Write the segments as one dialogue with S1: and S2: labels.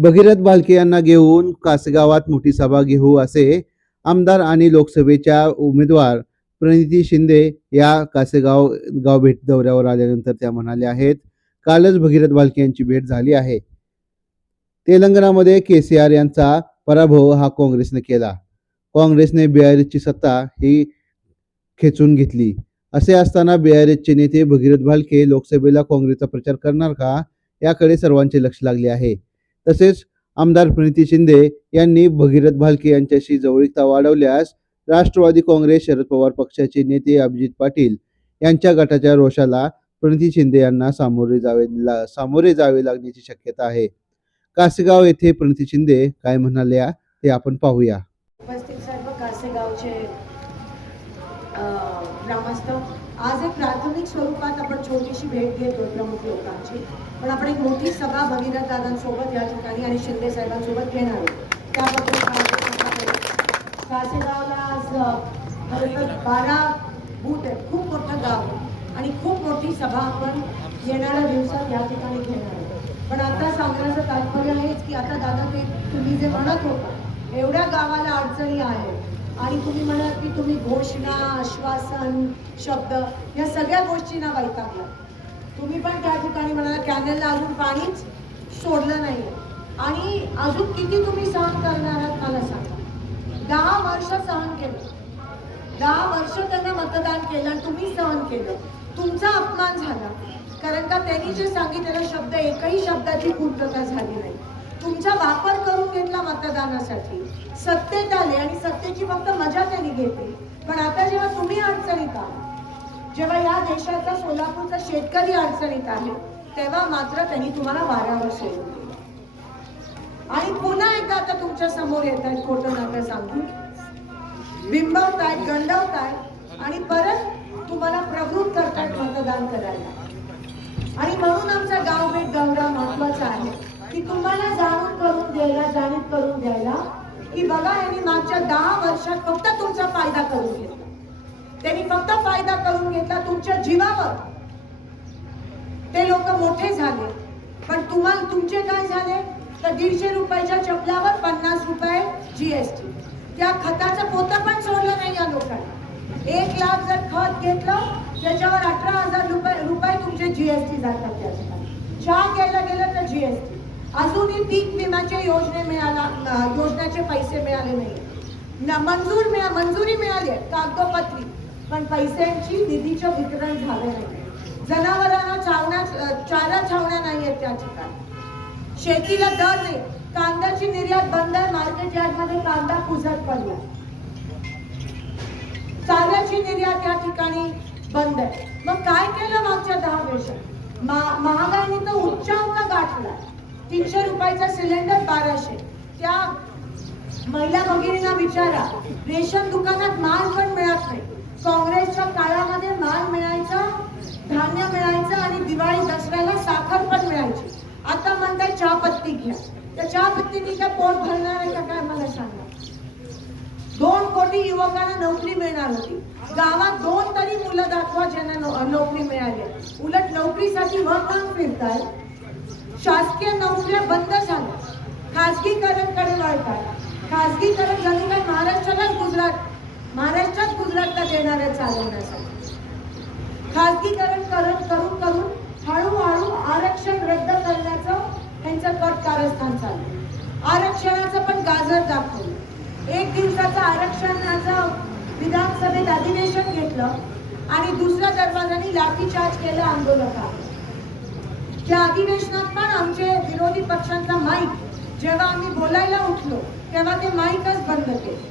S1: भगीरथ भालके यांना घेऊन कासगावात मोठी सभा घेऊ असे आमदार आणि लोकसभेच्या उमेदवार प्रणिती शिंदे या कासेगाव गाव भेट दौऱ्यावर आल्यानंतर त्या म्हणाल्या आहेत कालच भगीरथ भालके यांची भेट झाली आहे. तेलंगणामध्ये के सी आर यांचा पराभव हा काँग्रेसने केला. काँग्रेसने बीआरएसची सत्ता ही खेचून घेतली. असे असताना बीआरएसचे नेते भगीरथ भालके लोकसभेला काँग्रेसचा प्रचार करणार का? याकडे सर्वांचे लक्ष लागले आहे. तसेच आमदार प्रणिती शिंदे यांनी भगीरथ भालके यांच्याशी जवळीकता वाढवल्यास राष्ट्रवादी काँग्रेस शरद पवार पक्षाचे नेते अभिजित पाटील यांच्या गटाच्या रोषाला प्रणिती शिंदे यांना सामोरे जावे ला- सामोरे जावे लागण्याची शक्यता आहे. कासेगाव येथे प्रणिती शिंदे काय म्हणाल्या ते आपण पाहूया.
S2: उपस्थित सर्व कासेगावचे ग्रामस्थ आज एक प्राथमिक स्वरूपात आपण छोटीशी भेट घेतो प्रमुख लोकांची. पण आपण एक मोठी सभा भगीरथ दादांसोबत या ठिकाणी आणि शिंदे साहेबांसोबत घेणार आहोत. त्याबद्दल काय कासेगावला आज बारा बूट आहेत. खूप मोठं गाव आणि खूप मोठी सभा आपण येणाऱ्या दिवसात या ठिकाणी घेणार आहोत. पण आता सांगण्याचं तात्पर्य हेच की आता दादा ते तुम्ही जे म्हणत होता एवढ्या गावाला अडचणी आहेत. आणि तुम्ही म्हणाल की तुम्ही घोषणा आश्वासन शब्द या सगळ्या गोष्टींना वैतागला. तुम्ही पण त्या ठिकाणी म्हणाला कॅनलला अजून पाणीच सोडलं नाही आणि अजून किती तुम्ही सहन करणार आहात मला सांगा. दहा वर्ष सहन केलं. दहा वर्ष त्यांना मतदान केलं आणि तुम्ही सहन केलं. तुमचा अपमान झाला. कारण का त्यांनी जे सांगितलेला शब्द एकही शब्दाची पूर्तता झाली नाही. तुमचा वापर करून घेतला मतदानासाठी. सत्तेत आले आणि सत्तेची फक्त मजा त्यांनी घेतली. पण आता जेव्हा तुम्ही अडचणीत आहात जेव्हा या देशाचा सोलापूरचा शेतकरी अडचणीत आहे तेव्हा मात्र त्यांनी तुम्हाला वाऱ्यावर सोडून आणि पुन्हा एकदा आता तुमच्यासमोर येत आहेत खोटं नाटक सांगून. बिंबवतायत गंडवताय आणि परत तुम्हाला प्रवृत्त करतायत मतदान करायला. आणि म्हणून आमचा गाव भेट दौरा महत्त्वाचा आहे. की तुम्हाला जाणून करून द्यायला जाणीव करून द्यायला की बघा यांनी मागच्या दहा वर्षात फक्त तुमचा फायदा करून घेतला. त्यांनी फक्त फायदा करून घेतला तुमच्या जीवावर. ते लोक मोठे झाले. पण तुम्हाला तुमचे काय झाले? तर दीडशे रुपयाच्या चपलावर पन्नास रुपये जीएसटी त्या खताचं पोतं पण सोडलं नाही या लोकांनी. एक लाख जर खत घेतलं त्याच्यावर अठरा हजार रुपये रुपये तुमचे जीएसटी जातात त्या ठिकाणी चहा घ्यायला गेलं तर जीएसटी अजूनही पीक विम्याच्या योजने मिळाला योजनेचे पैसे मिळाले नाही मंजूर मिळा मंजुरी मिळाली आहे, कागदोपत्री पण पैशांची निधीचं वितरण झालं नाही. जनावरांना चावण्या चारा छावण्या नाही आहेत त्या ठिकाणी. शेतीला दर नाही. कांद्याची निर्यात बंद आहे मार्केट यार्डमध्ये कांदा कुजत पडला. चाऱ्याची निर्यात या ठिकाणी बंद आहे. मग काय केलं मागच्या दहा वर्षात? महागाईने तर उच्चांक गाठला तीनशे रुपयाचा सिलेंडर बाराशे. त्या महिला भगिनींना विचारा रेशन दुकानात माल पण मिळत नाही. काँग्रेसच्या काळामध्ये माल मिळायचा धान्य मिळायचं आणि दिवाळी दसऱ्याला साखर पण मिळायची. आता म्हणताय चहापत्ती घ्या. त्या चहापत्तीने काय पोट भरणार आहे का काय मला सांगा. दोन कोटी युवकांना नोकरी मिळणार होती. गावात दोन तरी मुलं दाखवा ज्यांना नो- नोकरी मिळाली आहे. उलट नोकरीसाठी वखण फिरताय. शासकीय नोकऱ्या बंद झाल्या. खाजगीकरणकडे वळतात खासगीकरण झालं काय महाराष्ट्रालाच गुजरात महाराष्ट्रात गुजरातला देणार आहे चालवण्यासाठी खाजगीकरण करून करून करून हळूहळू आरक्षण रद्द करण्याचं त्यांचं कट कारस्थान चालू आरक्षणाचं पण गाजर दाखवलं. एक दिवसाचं आरक्षणाचं विधानसभेत अधिवेशन घेतलं आणि दुसऱ्या दरवाजाने लाठीचार्ज केलं आंदोलकांनी. त्या अधिवेशनात पण आमचे विरोधी पक्षांचा माईक जेव्हा आम्ही बोलायला उठलो तेव्हा ते माईकच बंद केले.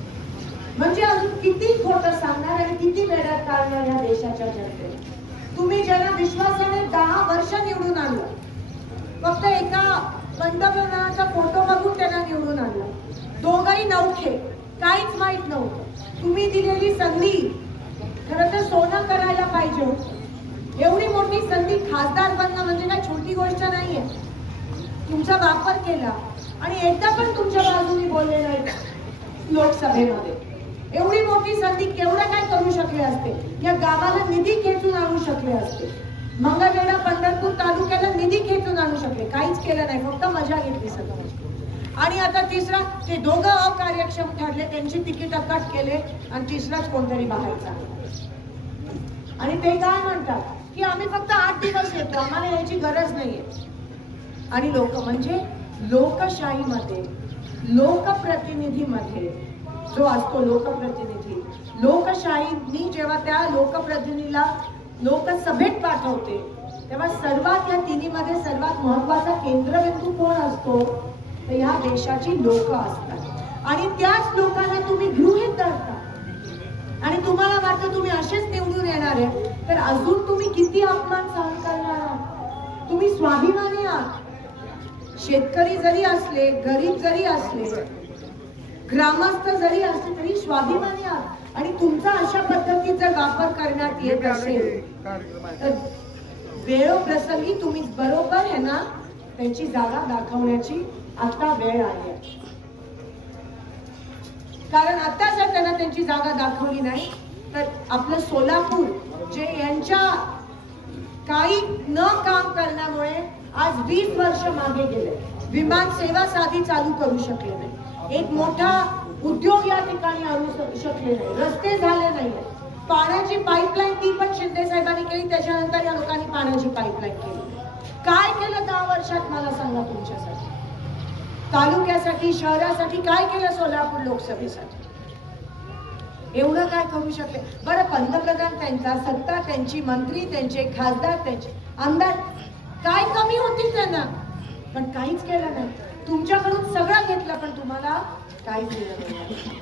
S2: म्हणजे अजून किती खोटं सांगणार आणि किती वेळात काढणार या देशाच्या जनतेला तुम्ही ज्यांना विश्वासाने दहा वर्ष निवडून आणलं फक्त एका पंतप्रधानाचा फोटो बघून त्यांना निवडून आणलं. दोघंही नवखे काहीच माहीत नव्हतं. तुम्ही दिलेली संधी खरं तर सोनं करायला पाहिजे होतं. एवढी मोठी संधी खासदार बनणं म्हणजे काय छोटी गोष्ट नाही आहे तुमचा वापर केला आणि एकदा पण तुमच्या बाजूने बोलले नाही लोकसभेमध्ये. एवढी मोठी संधी केवढं काय करू शकले असते? या गावाला निधी खेचून आणू शकले असते. मंगळवेढा पंढरपूर तालुक्याला निधी खेचून आणू शकले. काहीच केलं नाही फक्त मजा घेतली सगळं. आणि आता तिसरा ते दोघं अकार्यक्षम ठरले त्यांची तिकीट कट केले आणि तिसराच कोणतरी बाहेरचा आणि ते काय म्हणतात की आम्ही फक्त आठ दिवस येतो आम्हाला याची गरज नाहीये. आणि लोक म्हणजे लोकशाहीमध्ये लोकप्रतिनिधीमध्ये जो असतो लोकप्रतिनिधी लोकशाहीनी जेव्हा त्या लोकप्रतिनिधीला लोकसभेत पाठवते तेव्हा सर्वात या तिन्हीमध्ये सर्वात महत्त्वाचा केंद्रबिंदू कोण असतो? तर ह्या देशाची लोक असतात. आणि त्याच लोकांना तुम्ही गृहित धरता. आणि तुम्हाला वाटतं तुम्ही असेच निवडून येणार आहे तर अजून तुम्ही किती अपमान सहन करणार आहात? तुम्ही स्वाभिमानी आहात. शेतकरी जरी असले गरीब जरी असले ग्रामस्थ जरी असले तरी स्वाभिमानी आहात. आणि तुमचा अशा पद्धतीत जर वापर करण्यात येत असेल तर वेळोप्रसंगी तुम्ही बरोबर आहे ना त्यांची जागा दाखवण्याची आता वेळ आली आहे. कारण आता जर त्यांना त्यांची जागा दाखवली नाही तर आपलं सोलापूर जे यांच्या काही न काम करण्यामुळे आज वीस वर्ष मागे गेले. विमान सेवा साधी चालू करू शकले नाही. एक मोठा उद्योग या ठिकाणी आणू शकले नाही. रस्ते झाले नाही पाण्याची पाईपलाईन ती पण शिंदे साहेबांनी केली त्याच्यानंतर या लोकांनी पाण्याची पाईपलाईन केली. काय केलं दहा वर्षात मला सांगा तुमच्यासाठी. तालुक्यासाठी शहरासाठी काय केलं सोलापूर लोकसभेसाठी? एवढं काय करू शकले? बरं पंतप्रधान त्यांचा सत्ता त्यांची मंत्री त्यांचे खासदार त्यांचे आमदार काय कमी होती त्यांना? पण काहीच केलं नाही. तुमच्याकडून सगळं घेतलं पण तुम्हाला काहीच केलं नाही.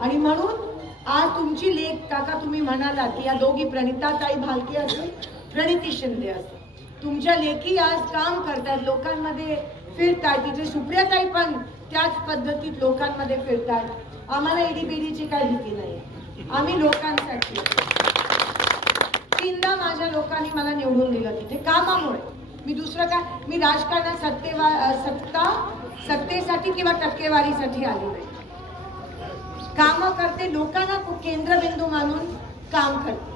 S2: आणि म्हणून आज तुमची लेख काका तुम्ही म्हणाला की या दोघी प्रणिताताई भालके असून प्रणिती शिंदे असेल. तुमच्या लेखी आज काम करतात लोकांमध्ये फिरतात तिथे सुप्रियाताई पण त्याच पद्धतीत लोकांमध्ये फिरतात आम्हाला एडीबीडीची काय भीती नाही. आम्ही लोकांसाठी. तीनदा माझ्या लोकांनी मला निवडून दिलं तिथे. कामामुळे. मी दुसरं काय मी राजकारणात सत्तेवा सत्ता सत्तेसाठी किंवा टक्केवारीसाठी आली नाही. काम करते लोकांना केंद्रबिंदू मानून काम करते.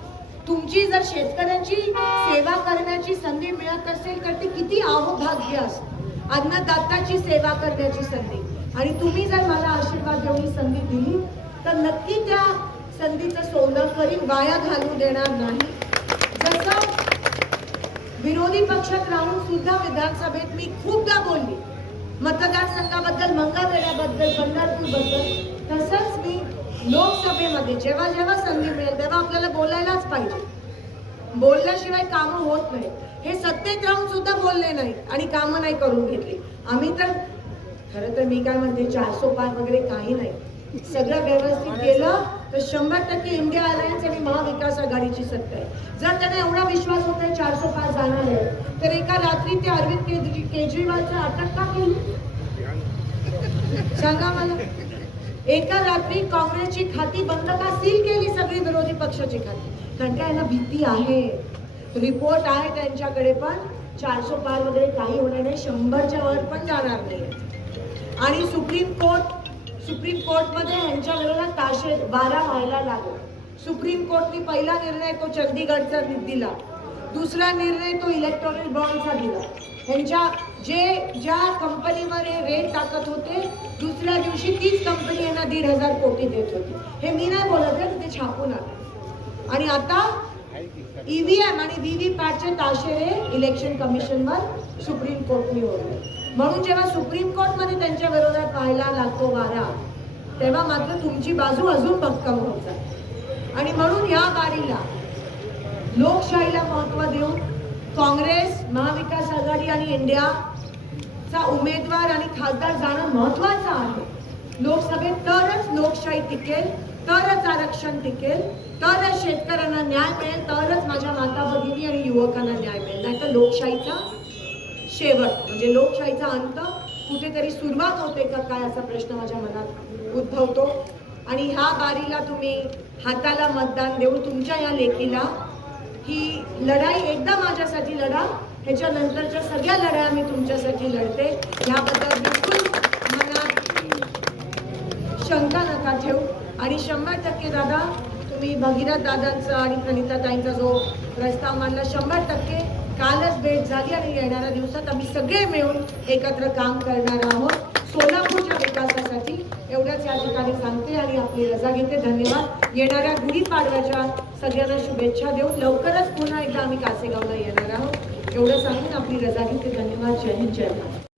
S2: तुमची जर शेतकऱ्यांची सेवा करण्याची संधी मिळत असेल तर ते किती अहोभाग्य असतं. अन्नदाताची सेवा करण्याची संधी. आणि तुम्ही जर मला आशीर्वाद देऊन ही संधी दिली तर नक्की त्या संधीचं सोनं वाया घालू देणार नाही. जसं विरोधी पक्षात राहून सुद्धा विधानसभेत मी खूपदा बोलली मतदारसंघाबद्दल मंगळवेड्याबद्दल पंढरपूरबद्दल तसंच मी लोकसभेमध्ये जेव्हा जेव्हा संधी मिळेल तेव्हा आपल्याला बोलायलाच पाहिजे. बोलल्याशिवाय कामं होत नाही हे सत्तेत राहून सुद्धा बोलले नाही आणि कामं नाही करून घेतली. आम्ही तर खरं तर मी काय म्हणते चारसो पाच वगैरे काही नाही. सगळं व्यवस्थित केलं तर शंभर टक्के इंडिया अलायन्स आणि महाविकास आघाडीची सत्ता आहे. जर त्यांना एवढा विश्वास होता आहे चारसो पाच जाणार आहे तर एका रात्री ते अरविंद केजरी केजरीवालचं अटक का केली? सांगा मला. एका रात्री काँग्रेसची खाती बंद का? सील केली सगळी विरोधी पक्षाची खाती. कारण काय ना भीती आहे? रिपोर्ट आहे त्यांच्याकडे पण. चारशे पार वगैरे काही होणार नाही. शंभरच्या वर पण जाणार नाही. आणि सुप्रीम कोर्ट सुप्रीम कोर्टमध्ये यांच्या वेळेला ताशे बारा व्हायला लागला. सुप्रीम कोर्टने पहिला निर्णय तो चंदीगडचा दिला. दुसरा निर्णय तो इलेक्ट्रॉनिक बॉन्डचा दिला. यांच्या जे ज्या कंपनीवर हे रेट टाकत होते दुसऱ्या दिवशी तीच कंपनी यांना दीड हजार कोटी देत होती. हे मी नाही बोलत आहे ते छापून आले आणि आता ईव्हीएम आणि व्हीव्हीपॅटचे व्ही ताशेरे इलेक्शन कमिशनवर सुप्रीम कोर्टने ओढले. म्हणून जेव्हा सुप्रीम कोर्टमध्ये त्यांच्या विरोधात पाहायला लागतो वारा तेव्हा मात्र तुमची बाजू अजून भक्कम होत जाते. आणि म्हणून या बारीला लोकशाहीला महत्त्व देऊन काँग्रेस महाविकास आघाडी आणि इंडियाचा उमेदवार आणि खासदार जाणं महत्वाचं आहे. लोकसभेत तर लोकशाही टिकेल तरच आरक्षण टिकेल तरच शेतकऱ्यांना न्याय मिळेल तरच माझ्या माता भगिनी आणि युवकांना न्याय मिळेल. नाही तर लोकशाहीचा शेवट म्हणजे लोकशाहीचा अंत कुठेतरी सुरुवात होते का काय असा प्रश्न माझ्या मनात उद्भवतो. आणि ह्या बारीला तुम्ही हाताला मतदान देऊन तुमच्या या लेखीला ही लढाई एकदा माझ्यासाठी लढा ह्याच्यानंतरच्या सगळ्या लढाया मी तुमच्यासाठी लढते. ह्याबद्दल बिलकुल शंका नका ठेवू. आणि शंभर टक्के दादा तुम्ही भगीरथ दादांचा आणि प्रणिताताईंचा जो प्रस्ताव मांडला शंभर टक्के कालच भेट झाली आणि येणाऱ्या दिवसात आम्ही सगळे मिळून एकत्र काम करणार आहोत. सोलापूरच्या विकासासाठी एवढंच या ठिकाणी सांगते आणि आपली रजा घेते. धन्यवाद. येणाऱ्या गुढीपाडव्याच्या सगळ्यांना शुभेच्छा देऊन लवकरच पुन्हा एकदा आम्ही कासेगावला येणार आहोत. एवढं सांगून आपली रजा घेते. धन्यवाद. जय हिंद जय